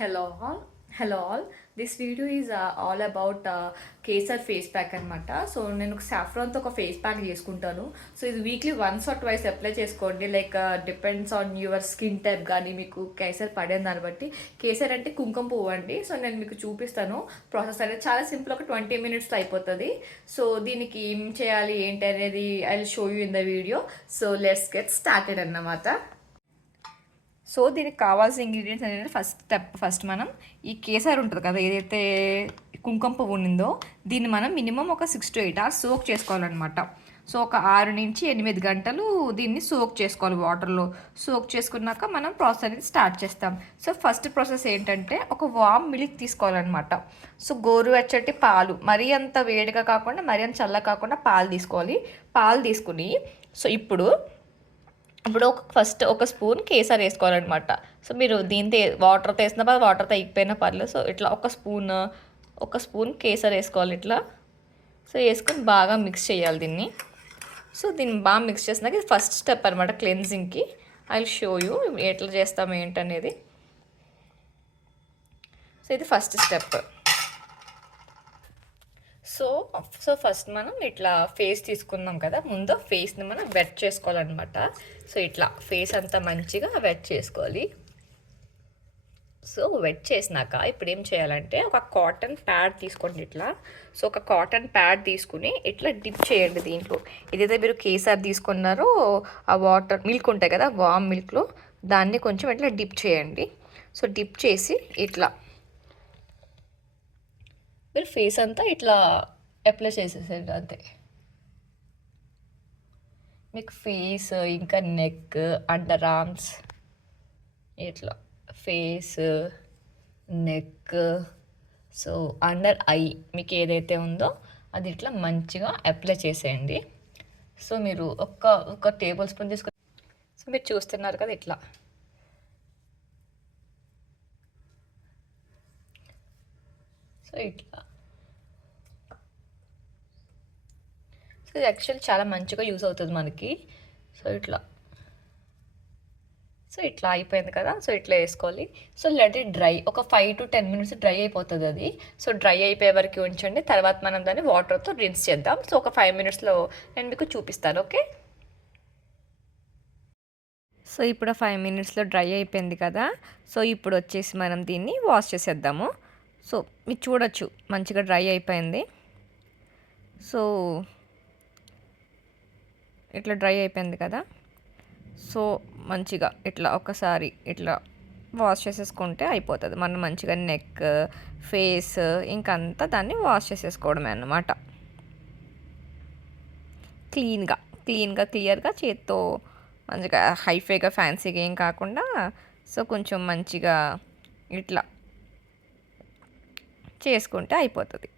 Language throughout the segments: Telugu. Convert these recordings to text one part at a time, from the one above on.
Hello all hello all this video is all about kesar face pack అనమాట. సో నేను సాఫ్రాన్తో ఒక ఫేస్ ప్యాక్ చేసుకుంటాను. సో ఇది weekly once or twice apply చేసుకోండి. Like depends on your skin type, కానీ మీకు కేసర్ పడే దాన్ని బట్టి. కేసర్ అంటే కుంకుమ పువ్వు అండి. సో నేను మీకు చూపిస్తాను ప్రాసెస్ అనేది. చాలా సింపుల్, ఒక 20 minutesలో అయిపోతుంది. సో దీనికి ఏం చేయాలి ఏంటి అనేది I will show you in the video. So let's get started అన్నమాట. సో దీనికి కావాల్సిన ఇంగ్రీడియంట్స్ అనేది ఫస్ట్ మనం ఈ కేసర్ ఉంటుంది కదా, ఏదైతే కుంకుమ పువ్వు ఉండిందో దీన్ని మనం మినిమం ఒక 6 to 8 hours సోక్ చేసుకోవాలన్నమాట. సో ఒక 6 నుంచి 8 గంటలు దీన్ని సోక్ చేసుకోవాలి వాటర్లో. సోక్ చేసుకున్నాక మనం ప్రాసెస్ అనేది స్టార్ట్ చేస్తాం. సో ఫస్ట్ ప్రాసెస్ ఏంటంటే ఒక వామ్ మిల్క్ తీసుకోవాలన్నమాట. సో గోరువెచ్చటి పాలు, మరీ అంత వేడిగా కాకుండా మరీ అంత చల్లగా కాకుండా పాలు తీసుకోవాలి. పాలు తీసుకుని సో ఇప్పుడు ఫస్ట్ ఒక స్పూన్ కేసర్ వేసుకోవాలన్నమాట. సో మీరు దీంతో వాటర్తో వేసిన వాటర్తో ఎగిపోయినా పర్లేదు. సో ఇట్లా ఒక స్పూన్ కేసర్ వేసుకోవాలి ఇట్లా. సో వేసుకొని బాగా మిక్స్ చేయాలి దీన్ని. సో దీన్ని బాగా మిక్స్ చేసినాక ఇది ఫస్ట్ స్టెప్ అనమాట క్లెన్జింగ్కి. ఐ విల్ షో యూ ఎట్లా చేస్తాం ఏంటనేది. సో ఇది ఫస్ట్ స్టెప్. సో ఫస్ట్ మనం ఇట్లా ఫేస్ తీసుకున్నాం కదా, ముందు ఫేస్ని మనం వెట్ చేసుకోవాలన్నమాట. సో ఇట్లా ఫేస్ అంతా మంచిగా వెట్ చేసుకోవాలి. సో వెట్ చేసినాక ఇప్పుడు ఏం చేయాలంటే ఒక కాటన్ ప్యాడ్ తీసుకోండి ఇట్లా. సో ఒక కాటన్ ప్యాడ్ తీసుకుని ఇట్లా డిప్ చేయండి దీంట్లో. ఏదైతే మీరు కేసర్ తీసుకున్నారో ఆ వాటర్ మిల్క్ ఉంటాయి కదా, వామ్ మిల్క్లో దాన్ని కొంచెం ఇట్లా డిప్ చేయండి. సో డిప్ చేసి ఇట్లా మీరు ఫేస్ అంతా ఇట్లా అప్లై చేసేసండి అంతే. మీకు ఫేస్ ఇంకా నెక్, అండర్ ఆర్మ్స్, ఇట్లా face, neck, so under eye మీకు ఏదైతే ఉందో అది ఇట్లా మంచిగా అప్లై చేసేయండి. సో మీరు ఒక టేబుల్ స్పూన్ తీసుకొని, సో మీరు చూస్తున్నారు కదా ఇట్లా. సో ఇట్లా సో ఇది యాక్చువల్లీ చాలా మంచిగా యూజ్ అవుతుంది మనకి. సో ఇట్లా అయిపోయింది కదా. సో ఇట్లా వేసుకోవాలి. So let it dry. ఒక 5 to 10 minutes డ్రై అయిపోతుంది అది. సో డ్రై అయిపోయే వరకు ఉంచండి. తర్వాత మనం దాన్ని వాటర్తో రిన్స్ చేద్దాం. సో ఒక 5 minutesలో నేను మీకు చూపిస్తాను. ఓకే. సో ఇప్పుడు 5 minutesలో డ్రై అయిపోయింది కదా. సో ఇప్పుడు వచ్చేసి మనం దీన్ని వాష్ చేసేద్దాము. సో మీరు చూడొచ్చు మంచిగా డ్రై అయిపోయింది. సో ఇట్లా డ్రై అయిపోయింది కదా. సో మంచిగా ఇట్లా ఒకసారి ఇట్లా వాష్ చేసేసుకుంటే అయిపోతుంది. మనం మంచిగా నెక్, ఫేస్ ఇంకంతా దాన్ని వాష్ చేసేసుకోవడమే అన్నమాట. క్లియర్గా చేత్తో మంచిగా హైఫైగా ఫ్యాన్సీగా ఏం కాకుండా సో కొంచెం మంచిగా ఇట్లా చేసుకుంటే అయిపోతుంది.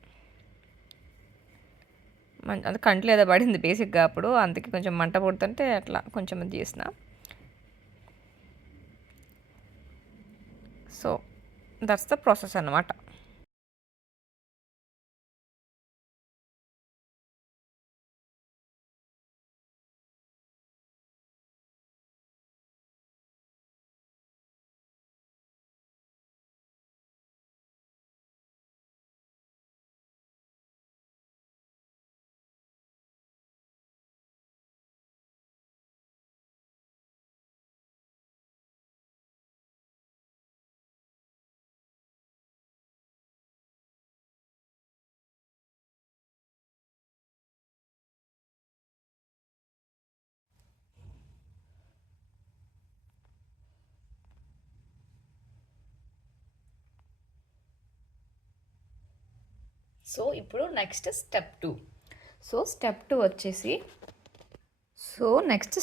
అది కంట్లో ఏదో పడింది బేసిక్గా అప్పుడు, అందుకే కొంచెం మంట పుడుతుంటే అట్లా కొంచెం అది చేసిన. సో దట్స్ ద ప్రాసెస్ అన్నమాట. సో ఇప్పుడు నెక్స్ట్ స్టెప్ 2. సో స్టెప్ 2 వచ్చేసి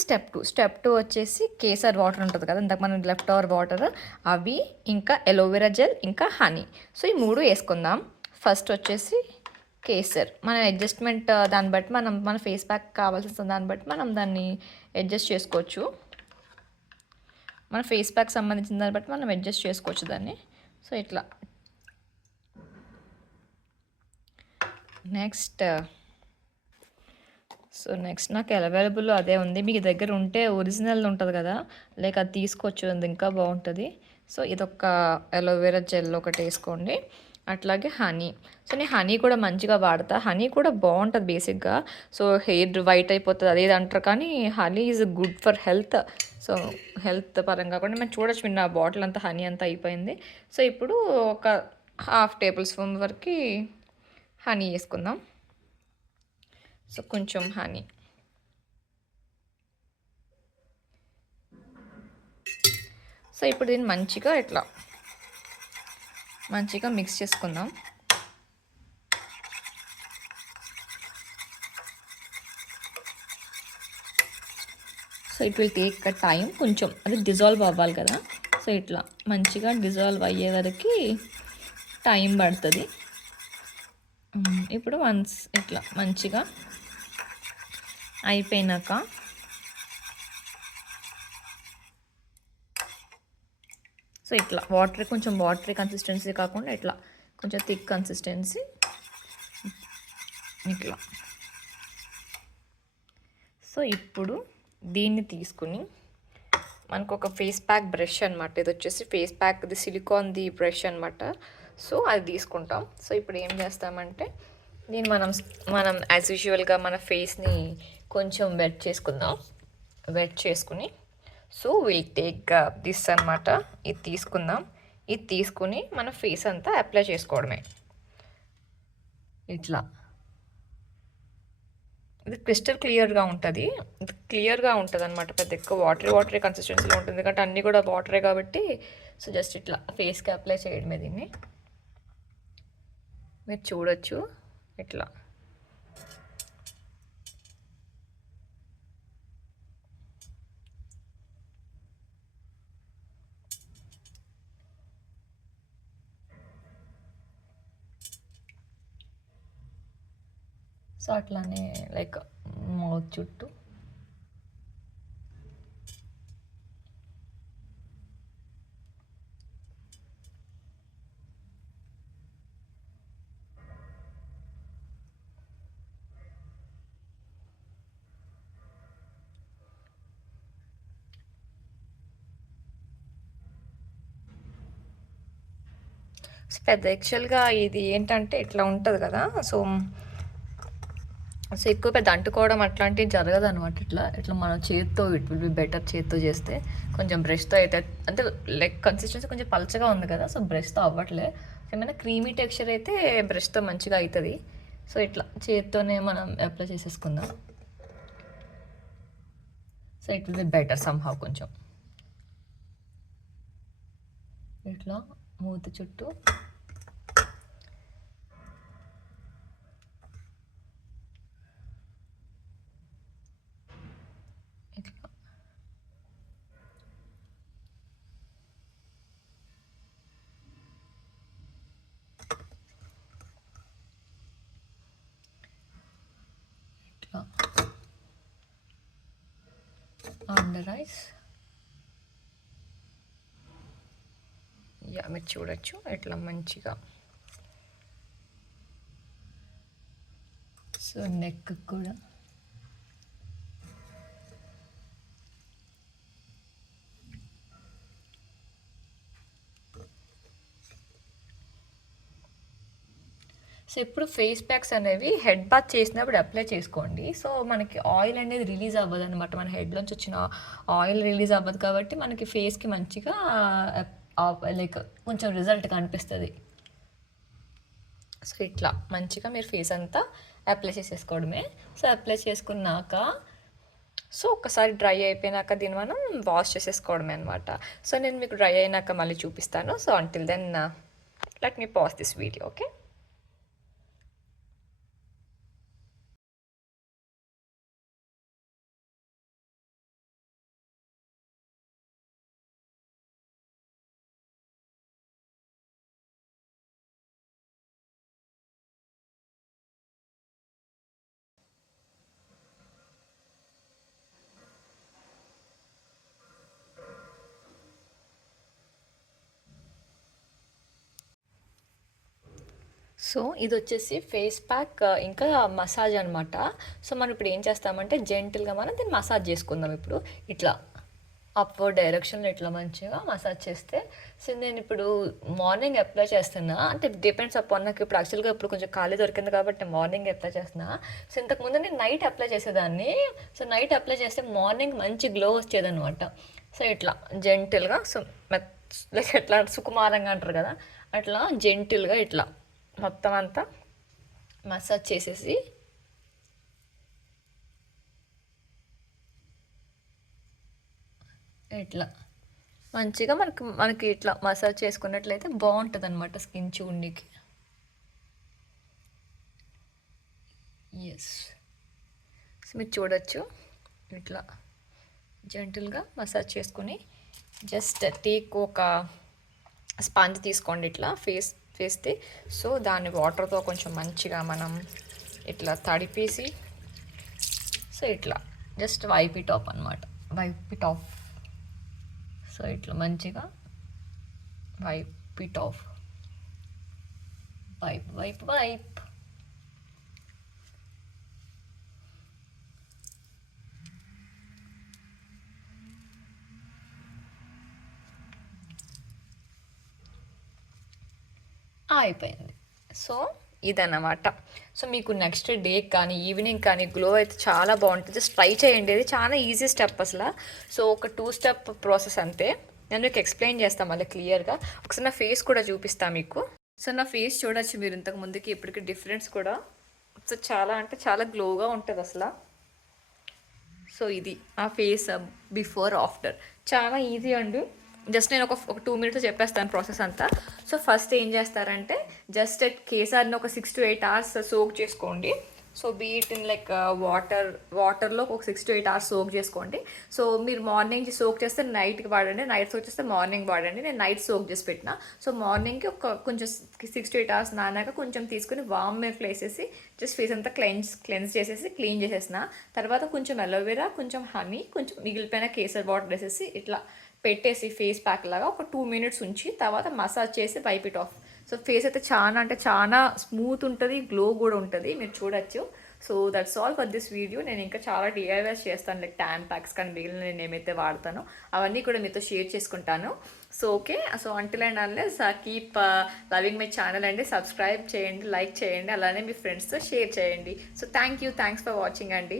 స్టెప్ టూ వచ్చేసి కేసర్ వాటర్ ఉంటుంది కదా, ఇంతకు మనం లెఫ్ట్ ఓవర్ వాటర్, అవి ఇంకా ఎలోవెరా జెల్ ఇంకా హనీ. సో ఈ 3 వేసుకుందాం. ఫస్ట్ వచ్చేసి కేసర్, మన అడ్జస్ట్మెంట్ దాన్ని బట్టి మన ఫేస్ ప్యాక్ కావాల్సిన దాన్ని బట్టి మనం దాన్ని అడ్జస్ట్ చేసుకోవచ్చు. మన ఫేస్ ప్యాక్ సంబంధించిన దాన్ని బట్టి మనం అడ్జస్ట్ చేసుకోవచ్చు దాన్ని. సో ఇట్లా నెక్స్ట్ నాకు అవైలబుల్ అదే ఉంది. మీకు దగ్గర ఉంటే ఒరిజినల్ ఉంటుంది కదా, లైక్ అది తీసుకోవచ్చు, అది ఇంకా బాగుంటుంది. సో ఇదొక అలోవెరా జెల్ ఒకటి వేసుకోండి. అట్లాగే హనీ. సో నేను హనీ కూడా మంచిగా వాడతా. హనీ కూడా బాగుంటుంది బేసిక్గా. సో హెయిర్ వైట్ అయిపోతుంది అది ఇది అంటారు, కానీ honey is good for health. So health పరంగా కూడా మనం చూడొచ్చు. నా బాటిల్ అంతా హనీ అంతా అయిపోయింది. సో ఇప్పుడు ఒక 1/2 టేబుల్ స్పూన్ వరకు హనీ వేసుకుందాం. సో కొంచెం హనీ. సో ఇప్పుడు దీన్ని మంచిగా మిక్స్ చేసుకుందాం. So it will take a time. కొంచెం అది డిజాల్వ్ అవ్వాలి కదా. సో ఇట్లా మంచిగా డిజాల్వ్ అయ్యే వరకు టైం పడుతుంది. ఇప్పుడు వన్స్ ఇట్లా మంచిగా అయిపోయినాక సో ఇట్లా కొంచెం వాటరీ కన్సిస్టెన్సీ కాకుండా ఇట్లా కొంచెం థిక్ కన్సిస్టెన్సీ ఇట్లా. సో ఇప్పుడు దీన్ని తీసుకుని మనకు ఒక ఫేస్ ప్యాక్ బ్రష్ అనమాట. ఇది వచ్చేసి ఫేస్ ప్యాక్ది సిలికాన్ది బ్రష్ అనమాట. సో అది తీసుకుంటాం. సో ఇప్పుడు ఏం చేస్తామంటే దీన్ని మనం యాజ్ యూజువల్గా మన ఫేస్ని కొంచెం వెట్ చేసుకుని సో విల్ టేక్ దిస్ అనమాట. ఇది తీసుకుందాం. ఇది తీసుకుని మన ఫేస్ అంతా అప్లై చేసుకోవడమే. ఇట్లా ఇది క్రిస్టల్ క్లియర్గా ఉంటుంది. అనమాట. పెద్ద ఎక్కువ వాటరీ కన్సిస్టెన్సీలో ఉంటుంది, ఎందుకంటే అన్నీ కూడా వాటరే కాబట్టి. సో జస్ట్ ఇట్లా ఫేస్కి అప్లై చేయడమే దీన్ని. మీరు చూడొచ్చు ఇట్లా. సో అట్లానే లైక్ మౌత్ చుట్టూ పెద్ద యాక్చువల్గా ఇది ఏంటంటే ఇట్లా ఉంటుంది కదా. సో ఎక్కువ పెద్ద అంటుకోవడం అట్లాంటివి జరగదు అనమాట. ఇట్లా మనం చేత్తో ఇట్ విల్ బి బెటర్. చేత్తో చేస్తే కొంచెం బ్రష్తో అయితే అంటే లైక్ కన్సిస్టెన్సీ కొంచెం పల్చగా ఉంది కదా. సో బ్రష్తో అవ్వట్లే. ఏమైనా క్రీమీ టెక్స్చర్ అయితే బ్రష్తో మంచిగా అవుతుంది. సో ఇట్లా చేత్తోనే మనం అప్లై చేసేసుకుందాం. So it will be better somehow. కొంచెం ఇట్లా మూతి చుట్టూ అండర్ ఐస్. మీరు చూడొచ్చు ఇట్లా మంచిగా. సో నెక్ కూడా సో ఇప్పుడు ఫేస్ ప్యాక్స్ అనేవి హెడ్ బాత్ చేసినప్పుడు అప్లై చేసుకోండి. సో మనకి ఆయిల్ అనేది రిలీజ్ అవ్వదు అనమాట. మన హెడ్లోంచి వచ్చిన ఆయిల్ రిలీజ్ అవ్వదు కాబట్టి మనకి ఫేస్కి మంచిగా లైక్ కొంచెం రిజల్ట్ కనిపిస్తుంది. సో ఇట్లా మంచిగా మీరు ఫేస్ అంతా అప్లై చేసేసుకోవడమే. సో అప్లై చేసుకున్నాక సో ఒకసారి డ్రై అయిపోయినాక దీన్ని మనం వాష్ చేసేసుకోవడమే అనమాట. సో నేను మీకు డ్రై అయినాక మళ్ళీ చూపిస్తాను. So until then let me pause this video. Okay. So ఇది వచ్చేసి ఫేస్ ప్యాక్ ఇంకా మసాజ్ అనమాట. సో మనం ఇప్పుడు ఏం చేస్తామంటే జెంటిల్గా మనం దీన్ని మసాజ్ చేసుకుందాం. ఇప్పుడు ఇట్లా అప్వర్డ్ డైరెక్షన్లో ఇట్లా మంచిగా మసాజ్ చేస్తే. సో నేను ఇప్పుడు మార్నింగ్ అప్లై చేస్తున్నా, అంటే డిపెండ్స్ అపాన్ నాకు ఇప్పుడు యాక్చువల్గా ఇప్పుడు కొంచెం ఖాళీ దొరికింది కాబట్టి మార్నింగ్ అప్లై చేస్తున్నా. సో ఇంతకుముందు నేను నైట్ అప్లై చేసేదాన్ని. సో నైట్ అప్లై చేస్తే మార్నింగ్ మంచి గ్లో వచ్చేదనమాట. సో ఇట్లా జెంటిల్గా, సో లైక్ ఎట్లా సుకుమారంగా అంటారు కదా, అట్లా జెంటిల్గా ఇట్లా మొత్తం అంతా మసాజ్ చేసేసి ఇట్లా మంచిగా మనకి ఇట్లా మసాజ్ చేసుకున్నట్లయితే బాగుంటుంది అనమాట స్కిన్ చూడడానికి. ఎస్, సో మీరు చూడొచ్చు ఇట్లా జెంటిల్గా మసాజ్ చేసుకుని జస్ట్ ఒక స్పాంజ్ తీసుకోండి ఇట్లా వేస్తే. సో దాన్ని వాటర్తో కొంచెం మంచిగా మనం ఇట్లా తడిపేసి, సో ఇట్లా జస్ట్ వైప్ ఇట్ ఆఫ్ అనమాట, వైప్ ఇట్ ఆఫ్. సో ఇట్లా మంచిగా wipe it off, wipe wipe wipe. అయిపోయింది. సో ఇదన్నమాట. సో మీకు నెక్స్ట్ డే కానీ ఈవినింగ్ కానీ గ్లో అయితే చాలా బాగుంటుంది. జస్ట్ ట్రై చేయండి, ఇది చాలా ఈజీ స్టెప్ అసలు. సో ఒక 2 స్టెప్ ప్రాసెస్ అంతే. నేను మీకు ఎక్స్ప్లెయిన్ చేస్తాను మళ్ళీ క్లియర్గా. ఒకసారి నా ఫేస్ కూడా చూపిస్తాను మీకు. సో నా ఫేస్ చూడొచ్చు మీరు ఇంతకు ముందుకి ఇప్పటికి డిఫరెన్స్ కూడా. సో చాలా అంటే చాలా గ్లోగా ఉంటుంది అసలు. సో ఇది ఆ ఫేస్ బిఫోర్ ఆఫ్టర్, చాలా ఈజీ అండి. జస్ట్ నేను ఒక 2 మినిట్స్ చెప్పేస్తాను ప్రాసెస్ అంతా. సో ఫస్ట్ ఏం చేస్తారంటే జస్ట్ కేసార్ని ఒక 6 to 8 hours సోక్ చేసుకోండి. సో బీట్ ఇన్ లైక్ వాటర్లో ఒక 6 to 8 hours సోక్ చేసుకోండి. సో మీరు మార్నింగ్ సోక్ చేస్తే నైట్కి వాడండి, నైట్ సోక్ చేస్తే మార్నింగ్ వాడండి. నేను నైట్ సోక్ చేసి పెట్టిన. సో మార్నింగ్కి ఒక కొంచెం 6 to 8 hours నానాక కొంచెం తీసుకుని వామ్ మిల్క్లో వేసేసి జస్ట్ ఫేస్ అంతా క్లెన్స్ చేసేసి క్లీన్ చేసేసిన తర్వాత కొంచెం అలోవెరా, కొంచెం హనీ, కొంచెం మిగిలిపోయిన కేసర్ వాటర్ వేసేసి ఇట్లా పెట్టేసి ఫేస్ ప్యాక్ లాగా ఒక 2 minutes ఉంచి తర్వాత మసాజ్ చేసి wipe it off. So face అయితే చాలా అంటే చాలా స్మూత్ ఉంటుంది, గ్లో కూడా ఉంటుంది, మీరు చూడొచ్చు. So that's all for this video. నేను ఇంకా చాలా డిఐవైస్ చేస్తాను, లైక్ ట్యాన్ ప్యాక్స్ కానీ మిగిలిన నేను ఏమైతే వాడతానో అవన్నీ కూడా మీతో షేర్ చేసుకుంటాను. So okay, so until and unless keep loving my channel అండి. సబ్స్క్రైబ్ చేయండి, లైక్ చేయండి, అలానే మీ ఫ్రెండ్స్తో షేర్ చేయండి. సో థ్యాంక్స్ ఫర్ వాచింగ్ అండి.